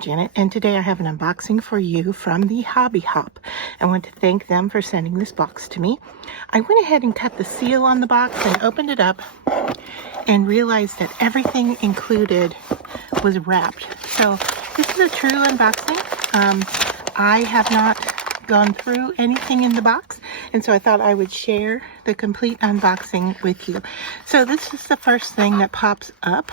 Janet, and today I have an unboxing for you from the Hobby Hop. I want to thank them for sending this box to me. I went ahead and cut the seal on the box and opened it up and realized that everything included was wrapped. So this is a true unboxing. I have not gone through anything in the box, and so I thought I would share the complete unboxing with you. So this is the first thing that pops up.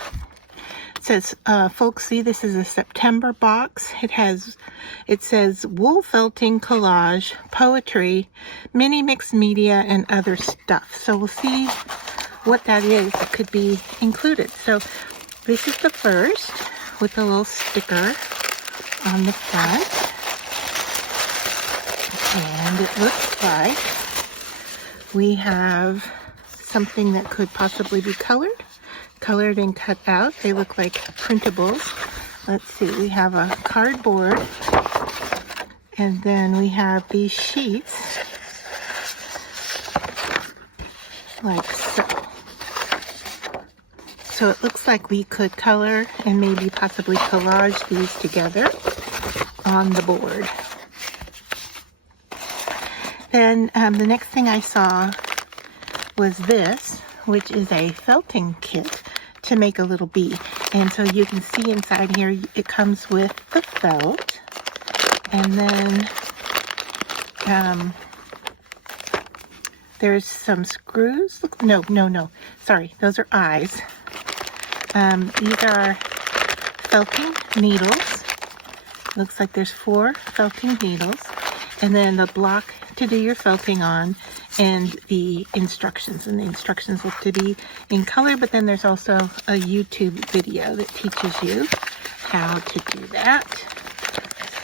It says, folks, see, this is a September box. It says wool felting, collage, poetry, mini mixed media, and other stuff. So we'll see what that is that could be included. So this is the first with a little sticker on the front. And it looks like we have something that could possibly be colored and cut out. They look like printables. Let's see, we have a cardboard, and then we have these sheets like so. So it looks like we could color and maybe possibly collage these together on the board. Then the next thing I saw was this, which is a felting kit to make a little bee. And so you can see inside here, it comes with the felt. And then there's some screws. No. Sorry, those are eyes. These are felting needles. Looks like there's 4 felting needles. And then the block to do your felting on, and the instructions. And the instructions look to be in color, but then there's also a YouTube video that teaches you how to do that.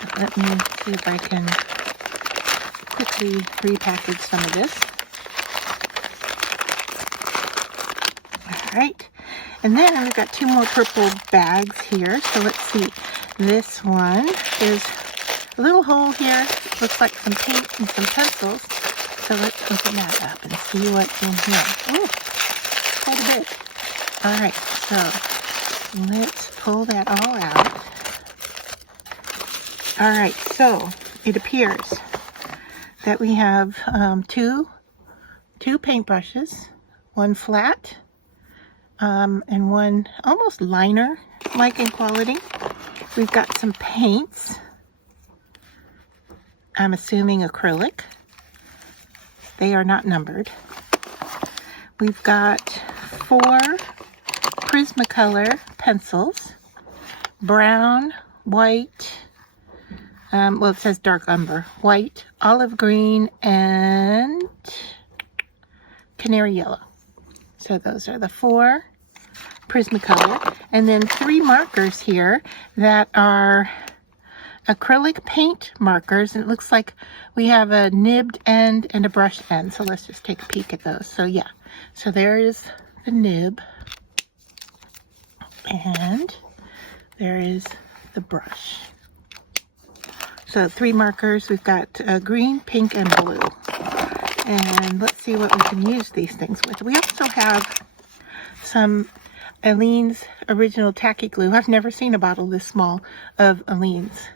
So let me see if I can quickly repackage some of this. All right. And then we've got 2 more purple bags here. So let's see. This one, there's a little hole here. Looks like some paint and some pencils. So let's open that up and see what's in here. Oh, quite a bit. All right, so let's pull that all out. All right, so it appears that we have two paintbrushes, one flat and one almost liner-like in quality. We've got some paints. I'm assuming acrylic. They are not numbered. We've got 4 Prismacolor pencils. Brown, white, well, it says dark umber. White, olive green, and canary yellow. So those are the 4 Prismacolor. And then 3 markers here that are acrylic paint markers. And it looks like we have a nibbed end and a brush end. So let's just take a peek at those. So yeah, so there is the nib, and there is the brush. So 3 markers. We've got green, pink, and blue. And let's see what we can use these things with. We also have some Aleene's Original Tacky Glue. I've never seen a bottle this small of Aleene's.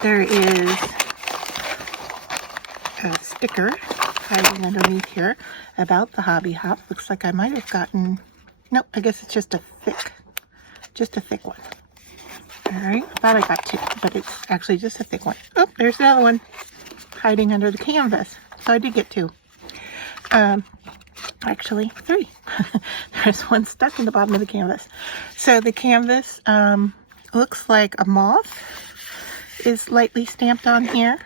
There is a sticker hiding underneath here about the Hobby Hop. Looks like I might have gotten, nope, I guess it's just a thick one. All right, I thought I got 2, but it's actually just a thick one. Oh, there's the other one hiding under the canvas. So I did get 2. Actually 3. There's one stuck in the bottom of the canvas. So the canvas looks like a moth is lightly stamped on here,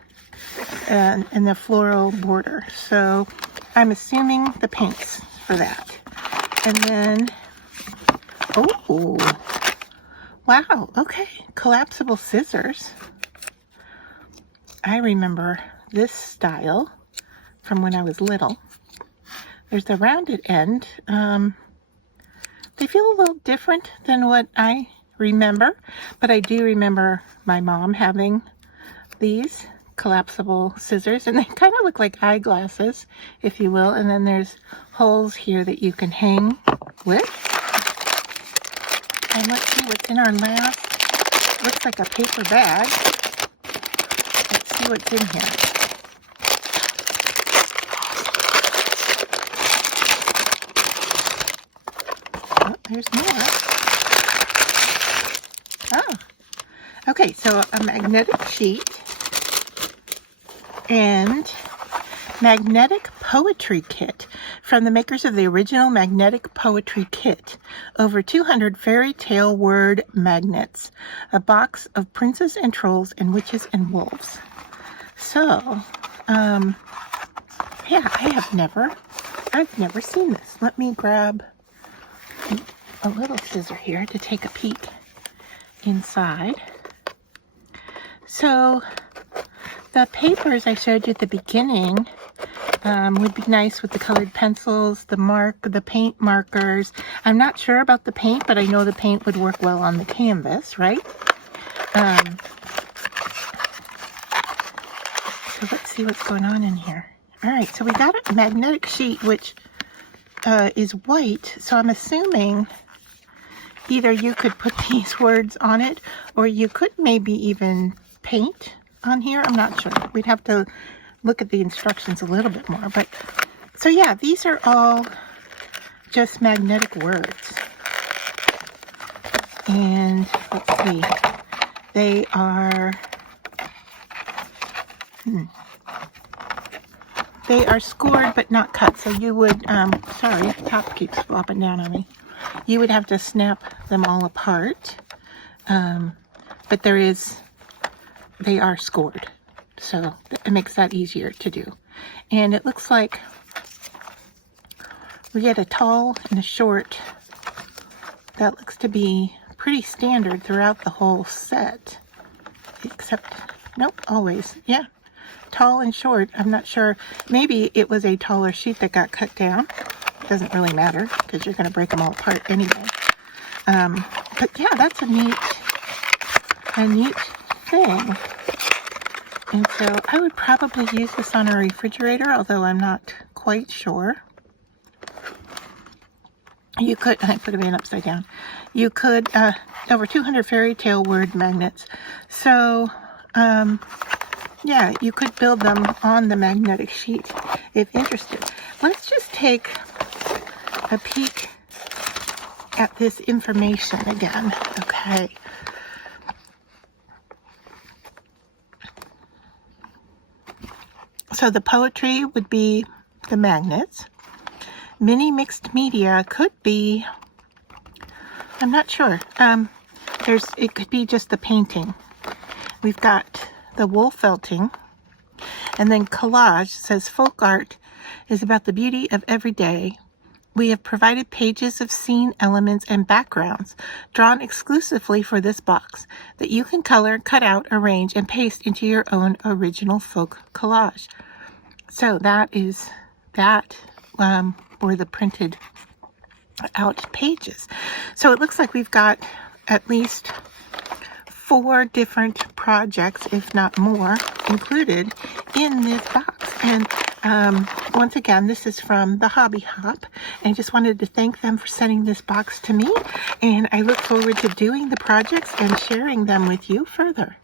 and the floral border. So I'm assuming the paints for that. And then, oh, wow, okay, collapsible scissors. I remember this style from when I was little. There's the rounded end. They feel a little different than what I remember, but I do remember my mom having these collapsible scissors, and they kind of look like eyeglasses, if you will. And then there's holes here that you can hang with. And let's see what's in our last. Looks like a paper bag. Let's see what's in here. Oh, there's more. Oh. Okay, so a magnetic sheet and magnetic poetry kit from the makers of the original magnetic poetry kit. Over 200 fairy tale word magnets. A box of princes and trolls and witches and wolves. So, yeah, I've never seen this. Let me grab a little scissor here to take a peek inside. So, the papers I showed you at the beginning would be nice with the colored pencils, the paint markers. I'm not sure about the paint, but I know the paint would work well on the canvas, right? So let's see what's going on in here. All right, so we got a magnetic sheet, which is white. So I'm assuming either you could put these words on it, or you could maybe even paint on here. I'm not sure. We'd have to look at the instructions a little bit more. But so yeah, these are all just magnetic words. And let's see. They are they are scored but not cut. So you would sorry, the top keeps flopping down on me. You would have to snap them all apart. But they are scored. So it makes that easier to do. And it looks like we get a tall and a short. That looks to be pretty standard throughout the whole set. Except, nope, always. Yeah, tall and short. I'm not sure. Maybe it was a taller sheet that got cut down. It doesn't really matter because you're going to break them all apart anyway. But yeah, that's a neat thing. And so I would probably use this on a refrigerator, although I'm not quite sure. You could, I put them in upside down. You could, over 200 fairy tale word magnets. So, yeah, you could build them on the magnetic sheet if interested. Let's just take a peek at this information again. Okay. So the poetry would be the magnets. Mini mixed media could be, I'm not sure. It could be just the painting. We've got the wool felting. And then collage says folk art is about the beauty of every day. We have provided pages of scene elements and backgrounds drawn exclusively for this box that you can color, cut out, arrange, and paste into your own original folk collage. So that is that, or the printed out pages. So it looks like we've got at least 4 different projects, if not more, included in this box. And once again, this is from the Hobby Hop. I just wanted to thank them for sending this box to me, and I look forward to doing the projects and sharing them with you further.